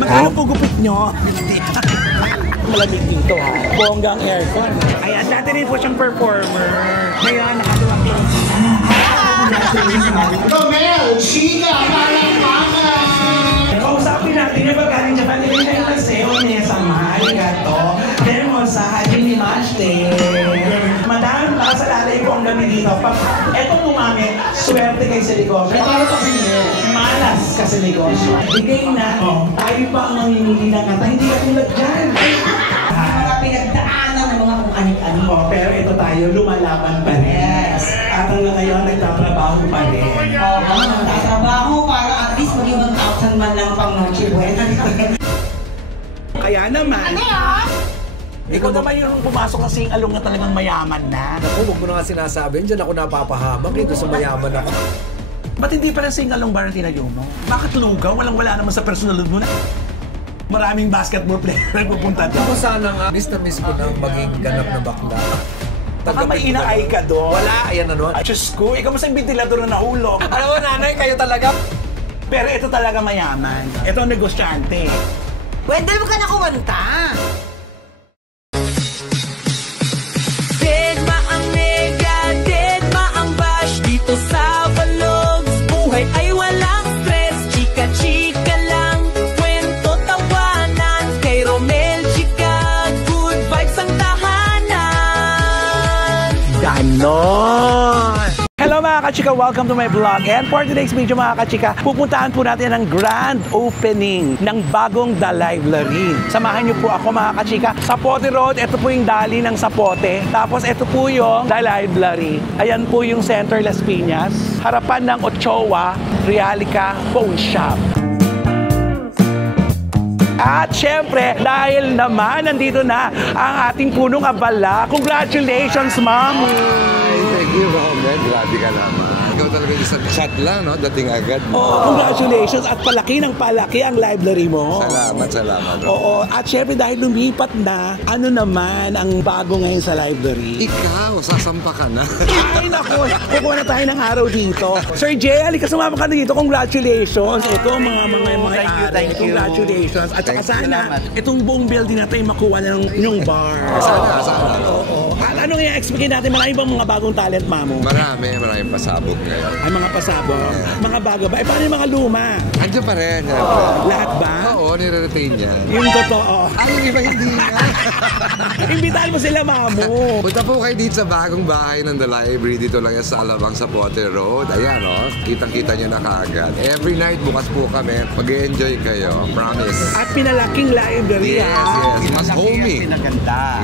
Magkano po gupit nyo? Malamig dito ha. Bonggang aircon. Ayan, dati rin po siyang performer. Ngayon, nakaluwang po. Romel, Chica, palakpakan! Kausapin natin yung pagkaling Japan. Hindi na yung paseo niya sa Mahal gato. Demo sa Hajin ni Mashte. Madami nakasalalay po ang gabi dito. Pag etong umami, swerte kayo sa negosyo. Malas ka sa negosyo. Bigay na, tayo pa ang mamimili ng kata. Hindi ka tulad dyan. Mga pinagdaanan ng mga kung anik-anik. Pero ito tayo, lumalaban pa rin. Yes. At hanggang ngayon, nagtatrabaho pa rin. Nagtatrabaho para at least maging 1,000 man lang pang noche buena. Kaya naman, Ano yan? ikaw naman yung pumasok sa sing-along na talagang mayaman na. Ako, huwag mo na nga sinasabi, dyan ako napapahamak, dito sa mayaman ako. Ba't hindi pala sing-along bar ang tinayo mo? Bakit lugaw? Walang-wala naman sa personal mo na. Maraming basketball player nagpupunta doon. Ako sana nga, miss na miss ko na maging ganap na bakla. Baka may ina-ay ka doon. Wala, ayan ano. Ay, Diyos ko, ikaw mas ang ventilador na nahulog. Alam mo, nanay, kayo talaga. Pero ito talaga mayaman. Ito ang negosyante. Wendell, huwag ka na kumanta. Deadma ang nega, deadma ang bash. Dito sa Vlogs, buhay ay walang stress. Chika-chika lang, kwento tawanan. Kay Romel, chika, good vibes ang tahanan. Ganon! Hello mga kachika, welcome to my vlog. And for today's video mga kachika, pupuntahan po natin ang grand opening ng bagong The Library. Samahan niyo po ako mga kachika. Sapote Road, ito po yung dali ng Sapote. Tapos ito po yung The Library. Ayan po yung Center Las Piñas. Harapan ng Ochoa Realica Phone Shop. At syempre, dahil naman nandito na ang ating punong abala. Congratulations, Ma'am! Thank you, Robert. Grabe ka naman. Ikaw talaga isang chat lang, no? Dating agad. Oh, congratulations at palaki ng palaki ang library mo. Salamat. Oo, at syempre dahil lumipat na, ano naman ang bago ngayon sa library? Ikaw, sasampa ka na. Ay, naku, kukuha na tayo ng araw dito. Sir Jay, halika sumama ka na dito. Congratulations. Ito, thank you. Congratulations. At saka sana, itong buong building natin makuha na ng inyong bar. Sana. Oo. At anong i-expect natin? Marami bang mga bagong talent, Mamo? Maraming pasabog ngayon. Ay, mga pasabog. Mga bago ba? Eh, paano yung mga luma? Andiyan pa rin. Lahat ba? Oo, nire-retain yan. Yung totoo. Ay, yung iba hindi na. Imbitahan mo sila, Mamo. Punta po kayo dito sa bagong bahay ng The Library. Dito lang yan sa Alabang Sapote Road. Ayan, oh. Kitang-kita nyo na kaagad. Every night, bukas po kami. Mag-enjoy kayo. Promise. At pinalaking library, Yes. Mas homey.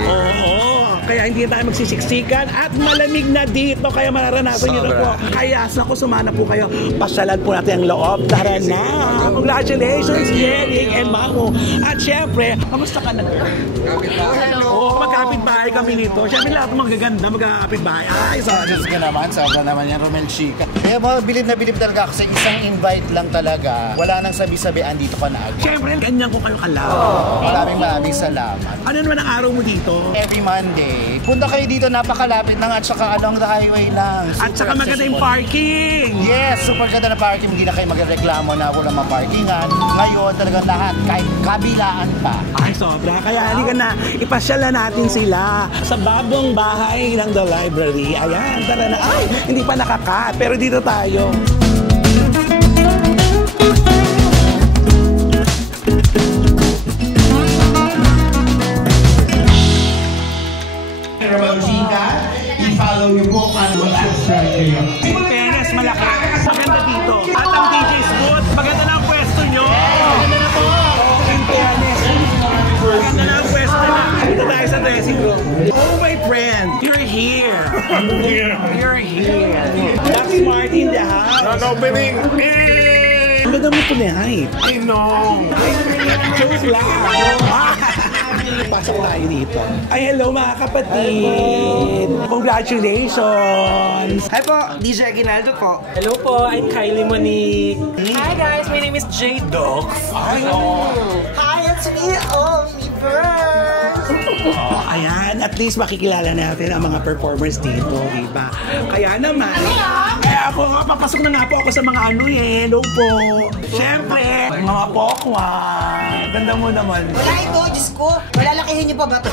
Oo. Kaya hindi tayo magsisiksikan at malamig na dito. Kaya mararanasan nyo na po. Kaya naku, sumana po kayo. Pasyalan po natin ang loob. Tara na. Congratulations, Jeric and Mamo. At syempre, kamusta ka na? Hello. Oo, magkapit-bahay kami nito. Syempre lahat ng magaganda, magkakapit-bahay. Ay, sorry. Diyos ka naman, sobra naman yan, Romel Chica. Kaya bilib na bilib talaga ako sa isang invite lang talaga. Wala nang sabi-sabihan, dito ka na agad. Syempre, ganyan ko kayo kalawag. Maraming salamat. Ano naman ang araw mo dito? Every Monday, punta kayo dito, napakalapit lang at saka along the highway lang. At saka maganda yung parking. Yes, super ganda na parking. Hindi na kayo magreklamo na wala maparkingan. Ngayon, talagang lahat, kahit kabilaan pa. Ay, sobra. Kaya halika na, ipasyal na natin sila sa bagong bahay ng The Library. Ayan, tara na. Ay, hindi pa nakakat, pero dito tayo. I-follow niyo po at mag-subscribe kayo. Fairness, malakas. Maganda dito. At ang DJ's booth, maganda na ang pwesto nyo. Maganda na po. In fairness, maganda na ang pwesto na. Dito tayo sa dressing room. Oh, my friend, you're here. You're here. That's smart in the house. Opening. Ang ganda mo tonight. I know. Joke lang. Pasok tayo dito. Ay, hello mga kapatid! Congratulations! Hi po, DJ Aguinaldo po. Hello po, I'm Kylie Monique. Hi guys, my name is J Dox. Hi, It's me, Omniverse! Ayan, at least makikilala natin ang mga performers dito, diba? Kaya naman, ako nga, papasok na nga po ako sa mga ano eh. Hello po. Siyempre, mga pokwa. Ganda mo naman. Wala ito, Diyos ko. Malalakihin niyo pa ba ito?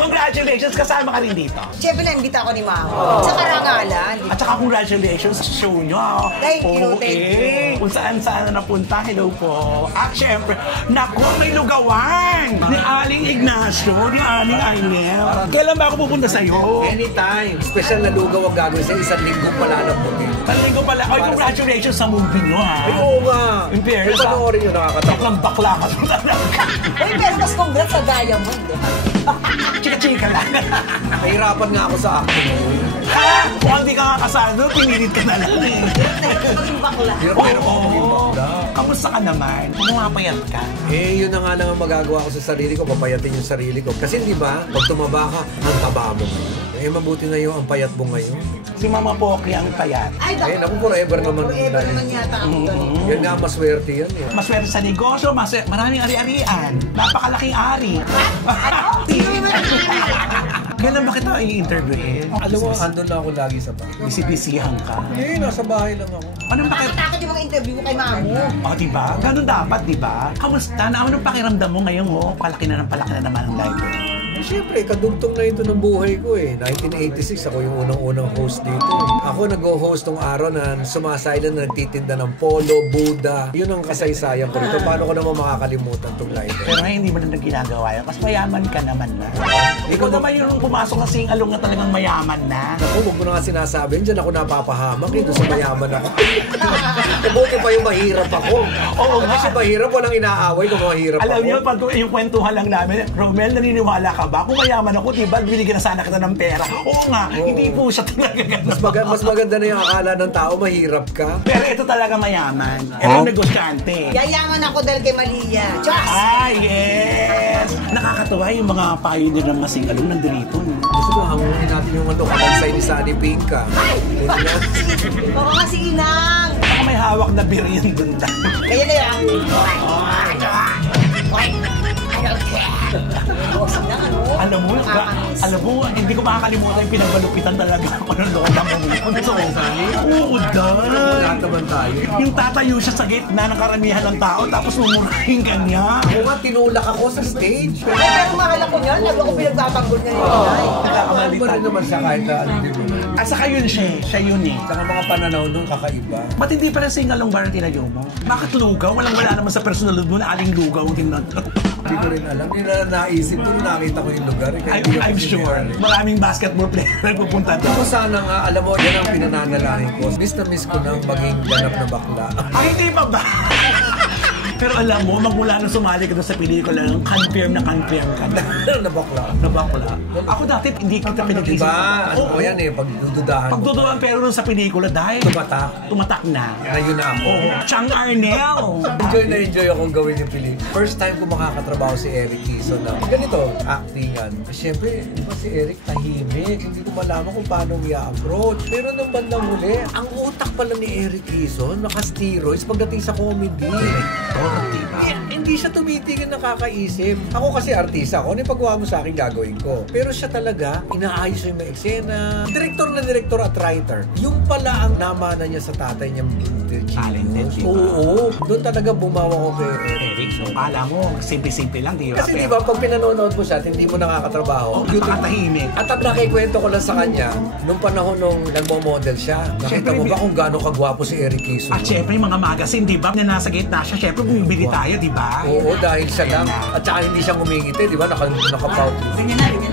Congratulations, kasama ka rin dito. Siyempre, nandito ako ni Mama. Sa karangalan. At saka congratulations sa show nyo. Thank you, thank you. Kung saan-saan na napunta, hello po. At syempre, naku, may lugawan ni Aling Ignacio, ni Aling Ainel. Kailan ba ako pupunta sa'yo? Anytime. Special na lugaw ang gagawin sa isang linggo pala ng bukid. Paling ko pala. Ay, congratulations sa movie nyo, ha? Ay, oo nga. In fairness, Yung panoorin nyo, nakakatawa. Baklang bakla ka sa talaga. Uy, pero mas congrats sa Diamond. Chika-chika lang. Nahirapan nga ako sa acting. Kung hindi ka kakasado, pinilit ka na lang eh. Maging bakla. Pero Oo. Kamusta ka naman? Pumapayat ka? Eh, yun na nga lang ang magagawa ko sa sarili ko, papayatin yung sarili ko. Kasi di ba, pag tumaba ka, ang taba mo ngayon. Eh, mabuti na yung ang payat mo ngayon. Si Mama Poki ang payat. Ay, Eh, naku, forever naman. Forever naman yata ako doon. Yan nga, maswerte yan eh. Maswerte sa negosyo, maraming ari-arian. Napakalaking ari. Ano? Sino yung Kailan ba kita i-interviewin? Alam mo, andun na ako lagi sa bahay. Bisibisihan ka. Eh, nasa bahay lang ako. Ano bakit? Nakatakot yung mga interview ko kay Mamu. Oh, diba? Ganun dapat, diba? Kamusta? Anong pakiramdam mo ngayon, oh? Palaki na naman ang library. Eh, siyempre, kadugtong na ito ng buhay ko eh. 1986, ako yung unang-unang host dito. Ako nag-host tong araw na sumasailan na nagtitinda ng polo, Buddha. Yun ang kasaysayan ko rito. Paano ko naman makakalimutan tong library? Pero ngayon, hindi mo na ginagawa yun. Kasi mayaman ka naman na. Ikaw naman yung pumasok na sing-along na talagang mayaman na. Ako, huwag mo na nga sinasabi. Diyan ako napapahamak eh. Doon sa mayaman ako. Kabuti pa yung mahirap ako. Oo Kasi nga. si mahirap, walang inaaway kung mahirap Alam ako. niyo, pag yung kwentuhan lang namin, Romel, naniniwala ka ba? Kung mayaman ako, diba, binigyan na sana kita ng pera. Oo nga, hindi po siya talaga ganun. Mas maganda na yung akala ng tao, mahirap ka. Pero ito talaga mayaman. Ito negosyante. Yayaman ako dahil kay Malia. Diyos! Ah, yes! Nakakatuwa yung mga pioneer ng masingalong nandito. Gusto ko hangunin natin yung ano, kalansay ni Sunny Pinka. Baka kasi inang! Baka may hawak na beer yun dun. Kaya na yan. Alam mo, hindi ko makakalimutan yung pinagbalupitan talaga ako ng loob ng movie. Oo, Lahat naman tayo. Yung tatayo siya sa gitna ng karamihan ng tao, tapos mumurahin ka niya. Ako nga, tinulak ako sa stage. Pero mahal ako niyan. Lalo ako pinagtatanggol niya yun. Nakakamalita rin naman siya kahit na ano, di ba? Ah, saka yun siya yun eh. Saka mga pananaw nung kakaiba. Ba't hindi pala singalong bar ang tinayo mo? Bakit lugaw? Wala naman sa personal mo na aling lugaw ang tinatawag. Hindi ko rin alam. Hindi na naisip ko nung nakita ko yung lugar. Eh, kaya hindi ko I'm kasi sure. sinari. Maraming basketball player na pupunta doon. Kung sana nga, alam mo, yan ang pinananalahin ko. Miss na miss ko nang maging ganap na bakla. Ay, hindi pa ba? Pero alam mo, magmula nung sumali ka doon sa pelikula, confirm ka na. Na bakla. Nabakla. Ako dati, hindi kita pinag-isip. Diba? Ano ko yan eh, pagdududahan mo. Pagduduhan, pero nung sa pelikula, dahil tumatak na. Ayun na ako. Oo. Chang Arnel. Enjoy akong gawin yung pelikula. First time ko makakatrabaho si Eric Kison na ganito, actingan. Siyempre, di ba si Eric tahimik? Hindi ko malaman kung paano i-approach. Pero nung bandang huli, ang utak pala ni Eric Kison, naka-steroids pagdating sa comedy. Hindi siya tumitigil nakakaisip. Ako kasi artista ako, ano yung paggawa mo sa akin gagawin ko. Pero siya talaga, inaayos yung mga eksena. Direktor at writer. Yung pala ang namana niya sa tatay niya. Talented, di ba? Oo. Doon talaga bumawa ko kay Eric. So, kala mo, simple-simple lang, di ba? Kasi di ba, pag pinanonood mo siya at hindi mo nakakatrabaho, Nakatahimik. At ang nakikwento ko lang sa kanya, nung panahon nung nagmo-model siya, nakita mo ba kung gaano kagwapo si Eric Kison? At syempre, yung mga magazine, di ba? Na nasa gitna siya, syempre, bumibili tayo, di ba? Oo, dahil siya lang. At saka hindi siya ngumingiti, di ba? Naka-pout.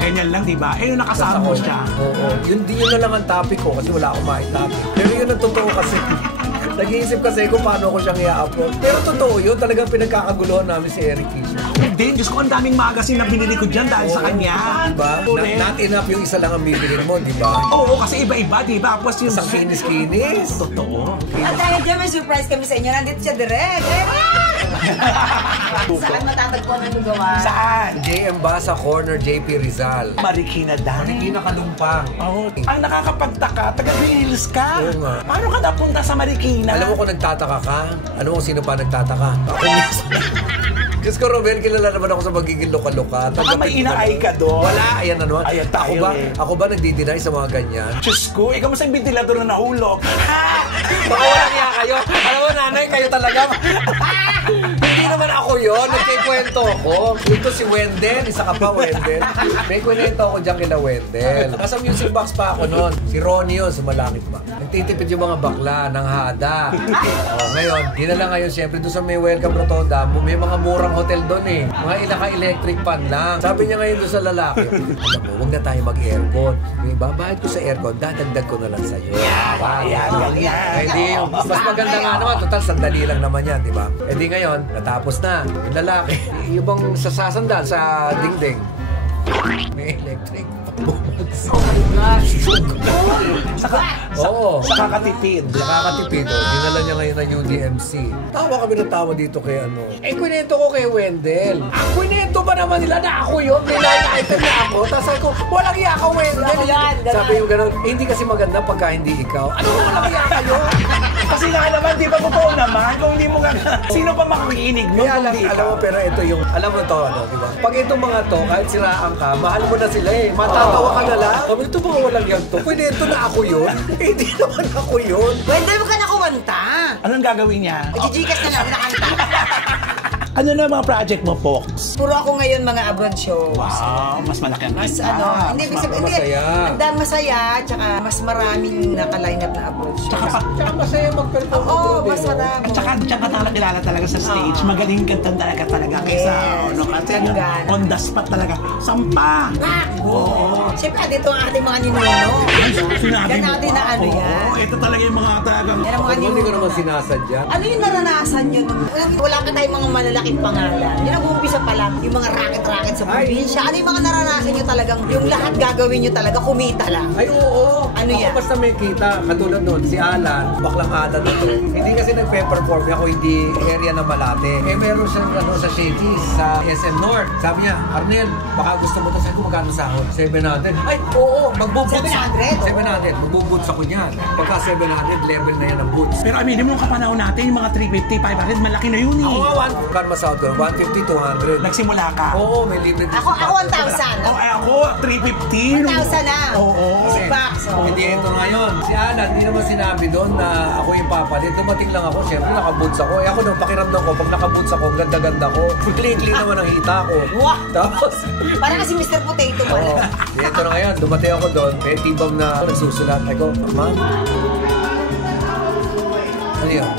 Ganyan lang, di ba? Eh, yung nakasama mo siya. Oo. Yun na lang ang topic ko kasi wala akong topic. Pero yun ang totoo kasi. Nag-iisip kasi kung paano ko siyang i-upload. Pero totoo yun, talagang pinagkakaguluhan namin si Eric Kison. Din, Diyos ko, ang daming magazine na binili ko dyan dahil sa kanya. Diba? Not enough yung isa lang ang bibilin mo, di ba? Oo, kasi iba-iba, di ba? Tapos yung... Isang kinis-kinis. Totoo. At dahil dyan, may surprise kami sa inyo. Nandito siya direct. Saan matatagpuan ang lugawan? Saan? JM Basa Corner, JP Rizal. Marikina dahil. Hindi nakalumpang. Oo. Ang nakakapagtaka, taga Green Hills ka. Oo nga. Paano ka napunta sa Marikina? na. Alam mo kung nagtataka ka? Alam mo kung sino pa nagtataka? Ako mismo. Diyos ko, Romel, kilala naman ako sa magiging luka-luka. Baka may inaay ka doon. Wala, ayan ano. Ayan tayo Ako ba nagdi-deny sa mga ganyan? Diyos ko, ikaw mas ang ventilador na nahulog. Baka walang iya kayo. Alam mo, nanay, kayo talaga. Hindi naman ako yun. Nagkikwento ako. Ito si Wendell. Isa ka pa, Wendell. May kwento ako dyan kila Wendell. Nasa music box pa ako noon. Si Ronnie yun, sumalangit pa. Nagtitipid yung mga bakla ng hada. Ngayon, yun na lang ngayon. Siyempre, doon sa may Welcome Rotonda, may mga murang hotel doon eh. Mga ilaka-electric fan lang. Sabi niya ngayon doon sa lalaki, alam mo, huwag na tayo mag-aircon. Yung babahid ko sa aircon, dadagdag ko na lang sa'yo. Hindi, mas maganda nga naman. Total, sandali lang naman yan, di ba? E di ngayon, natapos na. Yung lalaki, yung bang sasasandal sa dingding. May electric. Oh my gosh! Saka katipid. Nakakatipid. Dinala niya ngayon ng UDMC. Tawa kami ng tawa dito kay ano. Kwinento ko kay Wendell. Kwinento ba naman nila na ako yun? May item na ako. Tapos sabi ko, walang iya ka, Wendell. Sabi yung gano'n, hindi kasi maganda pagka hindi ikaw. Ano ba walang iya kayo? Kasi nga naman, di ba totoo naman? Kung hindi mo sino pa makikinig mo? Alam mo, pero ito yung, alam mo to, ano, di ba? Pag itong mga to, kahit siraan ka, mahal mo na sila eh. Matatawa ka na lang. Sabi, ito mga walang yan to. Kwinento na ako yun? Hindi naman ako yun. Wendell, huwag ka na kumanta. Anong gagawin niya? Ijijikas na lang, nakanta. Ano na mga project mo, Fox? Puro ako ngayon mga abroad shows. Wow, mas malaki ang Mas hindi, ibig sabihin, masaya. Hindi, masaya, tsaka mas maraming naka-line up na abroad shows. Tsaka masaya mag-perform Oo, mas marami. At saka diyan ka talaga kilala talaga sa stage. Magaling kanta talaga kaysa ano kasi yun, on the spot talaga. Sampa! Oo. Siyempre, dito ang ating mga ninuno. Yan natin na ano yan. Oo, ito talaga yung mga talagang... Yan ang mga Hindi ko ninuno. naman sinasadya. Ano yung naranasan nyo? Wala ka tayong mga malalaking pangalan. Yun ang umpisa pa lang. Yung mga racket-racket sa probinsya. Ano yung mga naranasan nyo talagang, yung lahat gagawin nyo talaga, kumita lang. Ay, oo. Ano yan? Ako basta may kita. Katulad nun, si Alan, baklang Alan nun. Hindi kasi nagpe-perform. Ako hindi area na Malate. Eh, meron siyang ano, sa Shakey's, sa SM North. Sabi niya, Arnel, baka gusto mo to sa magkano sahod? 700. Ay, oo. Magbuboots. 700? 700. Magbuboots ako niyan. Pagka 700, level na yan ang boots. Pero aminin mo yung kapanahon natin, yung mga 350, 500, malaki na yun eh. Ako nga, Karma South, 150, 200. Nagsimula ka? Oo, may libre. Ako 1,000. Ako, 350. 1,000 na. Oo. Music box. Hindi ito ngayon. Si Alan, hindi naman sinabi doon na ako yung papalit. Dumating lang ako, syempre nakaboots ako. Eh ako nung pakiramdam ko, pag nakaboots ako, ganda-ganda ko. Clean naman ang hita ko. Wah! Tapos, Parang kasi Mr. Potato mo. oo. Ito na ngayon, dumating ako doon, may tibam na nagsusulat. Ay ko, ma'am, ano yun?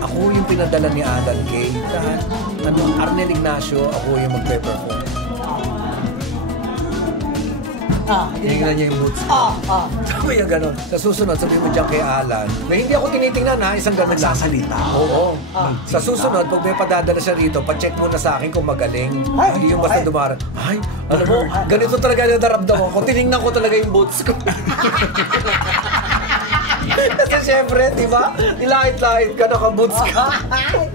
Ako yung pinadala ni Alan Kay. Ano, Arnel Ignacio, ako yung magpe-perform. Tinignan niya yung boots ko. Sabi niya gano'n. Sa susunod, sabi mo dyan kay Alan, na hindi ako tinitingnan ha, isang gano'n lang. Nagsasalita. Oo. Sa susunod, pag may padadala siya rito, pa-check muna sa akin kung magaling. Hindi yung basta dumarang. Ay, alam mo, ganito talaga yung naramdaman ko. Tinignan ko talaga yung boots ko. Kasi syempre, di ba? Nilahit-lahit ka, naka-boots ka.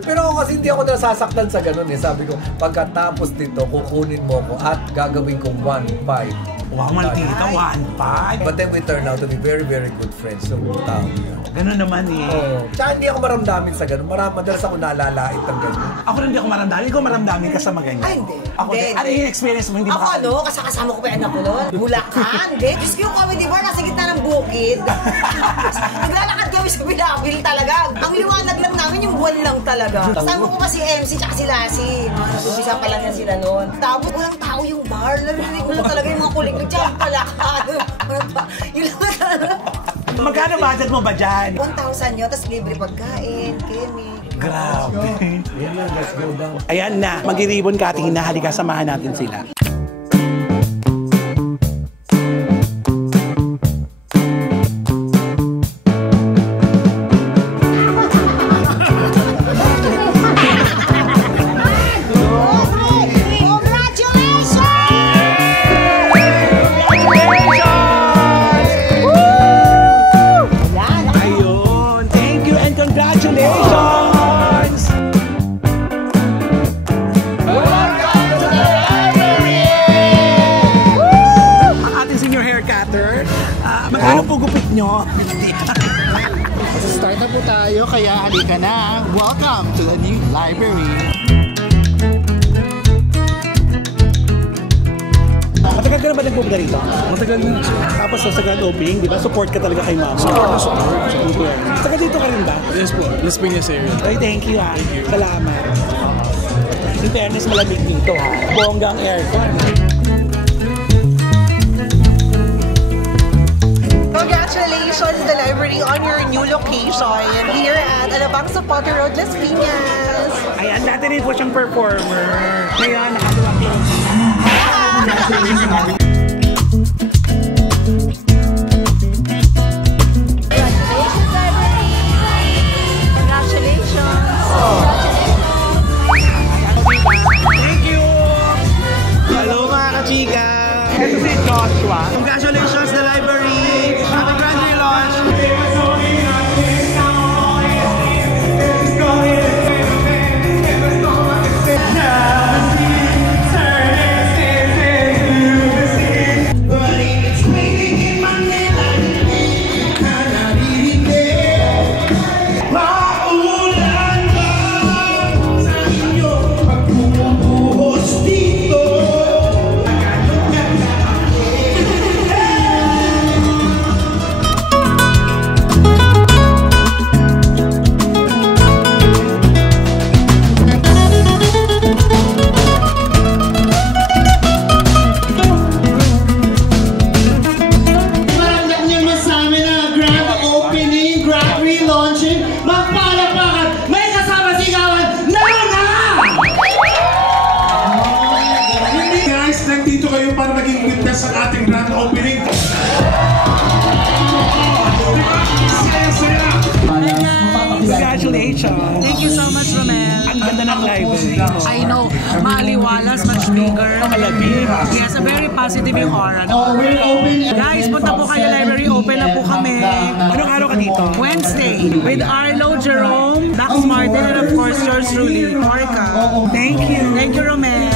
Pero ako kasi hindi ako nasasaktan sa ganun eh. Sabi ko, pagkatapos dito, kukunin mo ko at gagawin kong 1.5. Wow, maldita, 1.5. But then we turn out to be very, very good friends. So, tao yun. Ganun naman eh. Oo. Tsaka hindi ako maramdamin sa ganun. Madalas ako nalalait ng ganun. Ako rin hindi ako maramdamin. Ikaw maramdamin ka sa maganyan. Ay, hindi. Ako din. Ano yung experience mo? Hindi Ako ano, kasama ko pa yung anak ko nun. Bulacan, hindi. Diyos ko yung comedy bar, nasa gitna ng bukid. Naglalakad kami sa Bilabil talaga. Ang liwanag lang namin, yung buwan lang talaga. Kasama ko pa si MC tsaka si Lassie. Umpisa pa lang yan sila nun. Tapos walang tao yung bar. Narinig mo lang talaga yung mga kulig. Diyan pala ka. Yun lang talaga. Magkano budget mo ba dyan? 1,000 yun, tapos libre pagkain, Kenny. Grabe. Ayan na, mag-i-ribbon cutting na. Halika, samahan natin sila. Ayun. Thank you and congratulations! Welcome to the library! Start na po tayo, kaya halika na. Welcome to the new library. Matagal ka na ba nagpupunta rito? Matagal na. Tapos sa grand opening, di ba? Support ka talaga kay mama. Support. Taga dito ka rin ba? Yes po, Las Piñas area. Ay, thank you ha. Salamat. In fairness, malamig dito ha. Bonggang aircon. Congratulations, the library, on your new location here at Alabang sa Potter Road, Las Piñas. Ayan, dati rin po siyang performer. Ngayon, nakagawa ko. Ito si Joshua. Congratulations, the library! Happy grand relaunch! Nandito kayo para maging witness sa ating grand opening. Congratulations! Thank you so much, Romel. Ang ganda ng library. I know, maaliwalas, much bigger. Malabig. Yes, a very positive yung aura. No? Guys, punta po kayo, library, open na po kami. Anong araw ka dito? Wednesday, with Arlo, Jerome, Dax Martin, and of course, yours truly, Orca. Thank you. Thank you, Romel.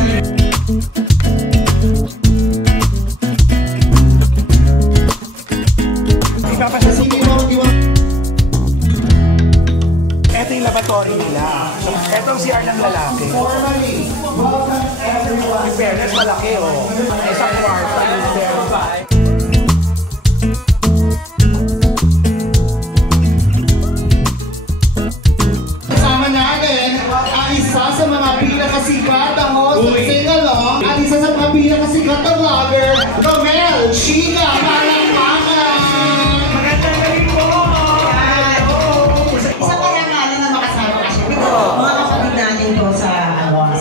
Ito yung laboratory nila. Ito ang CR ng lalaki. In fairness, malaki oh. Isang kwarta yung verify. Kasama natin ang isa sa mga pinakasikat na host at sing-along, ang isa sa mga pinakasikat na vlogger, Romel Chica Palangpakan! Magandang galing po! Isa pa lang na makasama kasi mga kapatid natin ko sa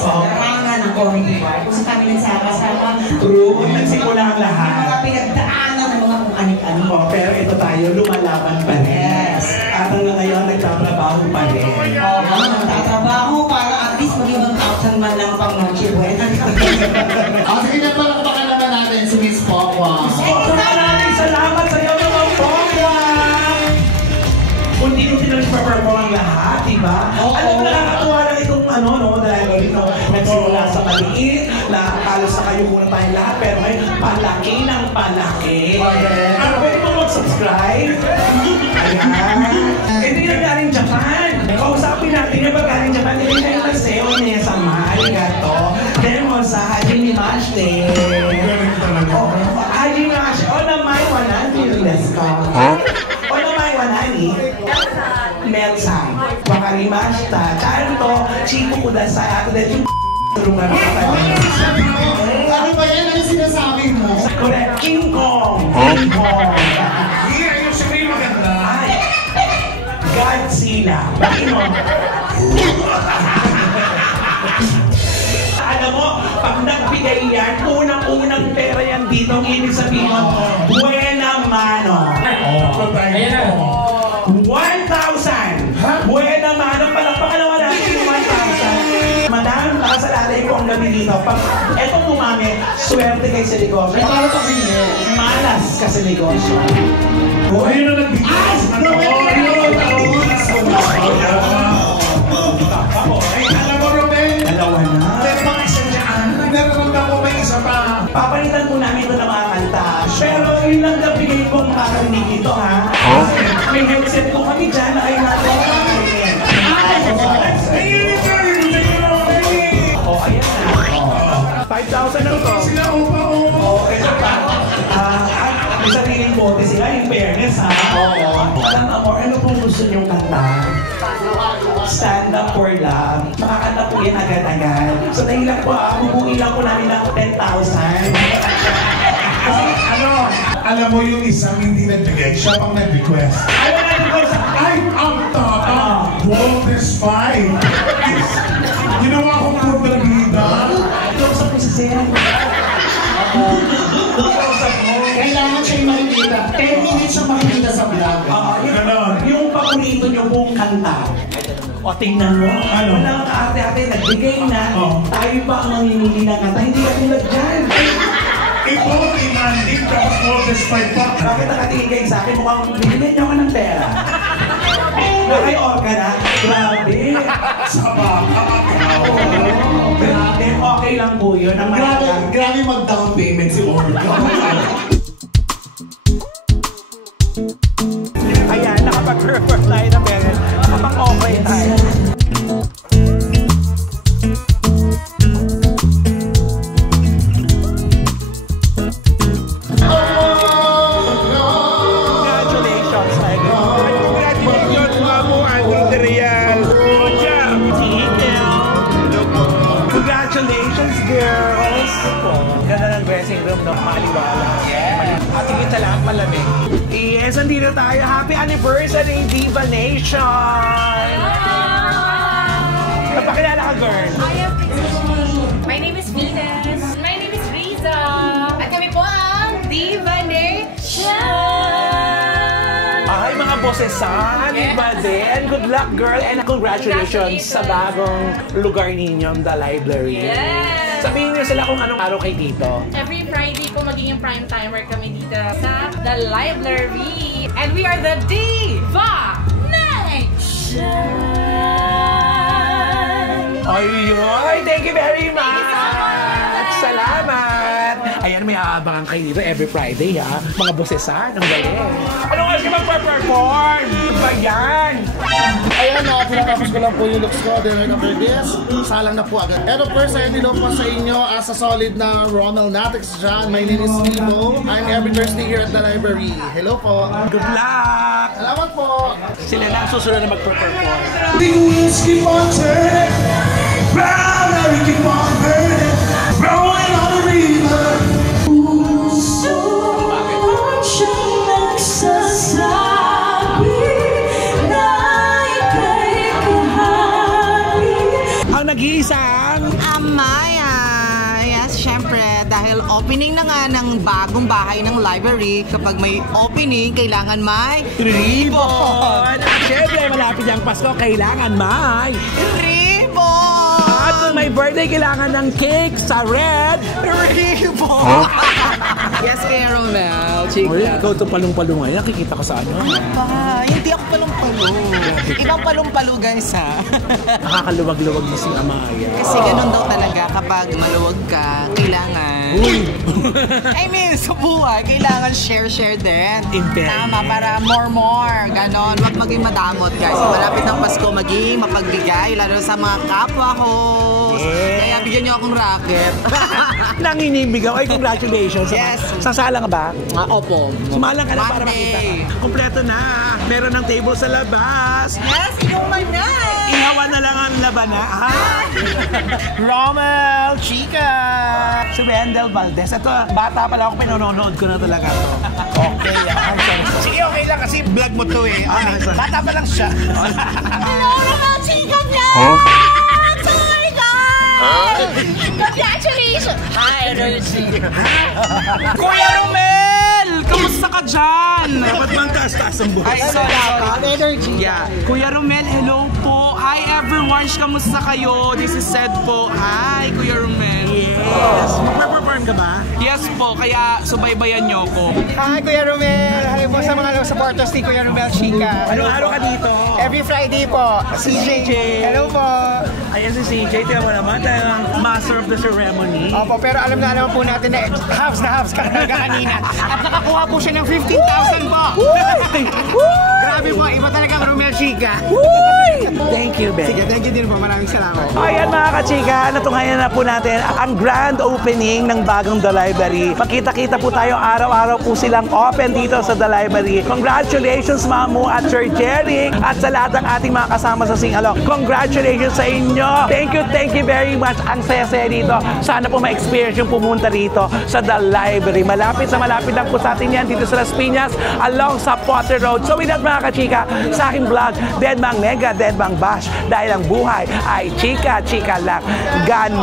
larangan ng comedy bar. Kung sa kami nagsama-sama, True, nagsimula ang lahat. mga pinagdaanan ng mga kung anik-anik. Oh, pero ito tayo, lumalaban pa rin. Yes. At hanggang ngayon, nagtatrabaho pa rin. Oo, nagtatrabaho para at least maging 1,000 man lang pang Noche Buena. Sige na, palakpakan naman natin si Miss Pokwa. Maraming salamat sa iyo naman po! Unti-unti na nagpa-perform ang lahat, diba? Alam mo, nakakatuwa lang itong dahil dito nagsimula sa maliit, nakalos sa kayo muna tayong lahat, pero ngayon, palaki ng palaki. Ano, pwede mo mag-subscribe? Ayan. Hindi na galing Japan. Kausapin natin na ba galing Japan? Hindi na yung naseo niya sa Marigato. Demo sa Hajime Mashite. Hajime Mashite. O na may wanani desu ka? O na may wanani? Melsan. Wakarimashita. Chanto, chiku kudasai. Ato din yung tulungan mo tayo. Ano ba yan? Ano sinasabi mo? Correct. King Kong. King Kong. Yung sabihin maganda. Ay. Godzilla. Bakit mo? Alam mo, pag nagbigay yan, unang-unang pera yan dito, ang ibig sabihin mo, buena mano. Ayan na. 1,000! Buena mano, palakpakan naman natin yung 1,000. Madam, nakasalalay ko ang gabi dito. Pag etong tumami, swerte kayo sa negosyo. Malas ka sa negosyo. Ayun na nagbigay. Alam mo, Romel? Dalawa na. Pero pang isa dyan, nagkaroon ko may isa pa. Papalitan po namin ito ng mga kanta. Pero yun lang na bigay kong makakarinig dito, ha? May headset po gusto niyong kanta? Stand Up for Love. Makakanta po yan agad-agad. So dahil lang po, bubuin lang po namin ng 10,000. Kasi alam mo yung isang hindi nagbigay, siya pang nag-request. Ayaw na nag-request, ay, ang tata, Walt is fine. Ginawa akong purbida. Kausap ko si Sen. Kailangan siya'y makikita. 10 minutes siya makikita sa vlog. Yung paborito niyo pong kanta. O tingnan mo, walang kaarte-ate, nagbigay na. Tayo pa ang namimili ng kanta, hindi ka tulad dyan. Ito, demanding, tapos Walt is fine pa. Bakit nakatingin kayo sa akin? Mukhang binigyan niyo ako ng pera. Nakayor ka na? Grabe. Sa baka, Grabe, okay lang po yun. Grabe mag-down payment si Orga. Ayan, nakapag-perform tayo na pera. Kapag okay tayo. Congratulations, Tiger. Congratulations, Mamo Andrew de Real. Good job. Congratulations, girls! Ganda ng dressing room, no? Maliwala. At higit sa lahat, malamig. Yes, andito tayo. Happy anniversary, Diva Nation! Napakilala ka, girl? My name is Venus. My name is Riza. At kami po ang Diva Nation. Ay, mga bosesan, iba din. Good luck, girl, and congratulations sa bagong lugar ninyo, The Library. Yes! Sabihin niyo sila kung anong araw kayo dito. Every Friday po magiging prime timer kami dito sa The Library. And we are the Diva Nation! Ay, thank you very much! Thank you so much! Salamat! Ayan, may aabangan kayo dito every Friday, ha? Mga bosesan, ang galing. Ano oras ka magpa-perform? Ano ba yan? Ayan na, pinatapos ko lang po yung looks ko. Then right after this, salang na po agad. And of course, I ended up po sa inyo as a solid na Rommel Natix dyan. My name is Timo. I'm every Thursday here at the library. Hello po. Good luck! Salamat po. Sila na ang susunod na magpa-perform. The wheels keep on turning, round and we keep on burning, rolling on the river. Ang nag-iisang Amaya! Yes, syempre, dahil opening na nga ng bagong bahay ng library, kapag may opening, kailangan may ribbon! At syempre, malapit ang Pasko, kailangan may ribbon! At kung may birthday, kailangan ng cake sa red ribbon! Yes, kaya Romel, Uy, chika. ikaw ito palong-palong ngayon. Nakikita ka sa ano? Ah, hindi ako palong-palo. Ibang palong-palo, guys, ha? Nakakaluwag-luwag mo si Amaya. Kasi ganun daw talaga kapag maluwag ka, kailangan. Uy! I mean, sa buhay, kailangan share-share din. In fairness. Tama, para more. Ganon. Huwag maging madamot, guys. Malapit ng Pasko, maging mapagbigay, lalo sa mga kapwa ko. Yeah. Kaya bigyan niyo akong racket. Nanginimigaw. Ay, congratulations. Yes. Sasala ka ba? Opo. Sumalang ka na para Monday. makita ka. Kompleto na. Meron ng table sa labas. Yes, inuman na. Ihawan na lang ang labana. Ha? Rommel, Chica. Si Wendell Valdez. Ito, bata pa lang ako, pinanonood ko na talaga to. Okay, yan. Sige, okay lang kasi vlog mo to eh. Bata pa lang siya. Hello, Rommel Chica Vlog! Sorry, guys! Congratulations! Hi, Rommel Chica. Kuya Romel! Kamusta ka dyan? Dapat bang taas-taas ang buhay? Ay, salamat. Energy. Yeah. Kuya Romel, hello po. Hi everyone, kamusta kayo? This is Sed po. Hi, Kuya Romel. Yes. Mag-perform ka ba? Yes po, kaya subaybayan niyo ako. Hi, Kuya Romel! Hi po sa mga supporters ni Kuya Romel Chica. Anong araw ka dito? Every Friday po. CJ. Hello po. Ayan si CJ. Tiyan mo naman. Talagang master of the ceremony. Opo, pero alam na po natin na halves ka talaga kanina. At nakakuha po siya ng 15,000 po. Grabe po, iba talaga ang Romel Chica. Thank you, Ben. Sige, thank you din po. Maraming salamat. Ayan mga kachika, natunghayan na po natin ang grand opening ng bagong The Library. Makita-kita po tayo, araw-araw po silang open dito sa The Library. Congratulations Mamu at Sir Jerry at sa lahat ng ating mga kasama sa Sing-Along. Congratulations sa inyo. Thank you very much. Ang saya-saya dito. Sana po ma-experience yung pumunta rito sa The Library. Malapit lang po sa atin yan dito sa Las Piñas along sa Potter Road. So with that mga kachika, sa aking vlog, Dead Mang Nega, Dead Mang Bash, dahil ang buhay ay chika-chika lang. Ganon!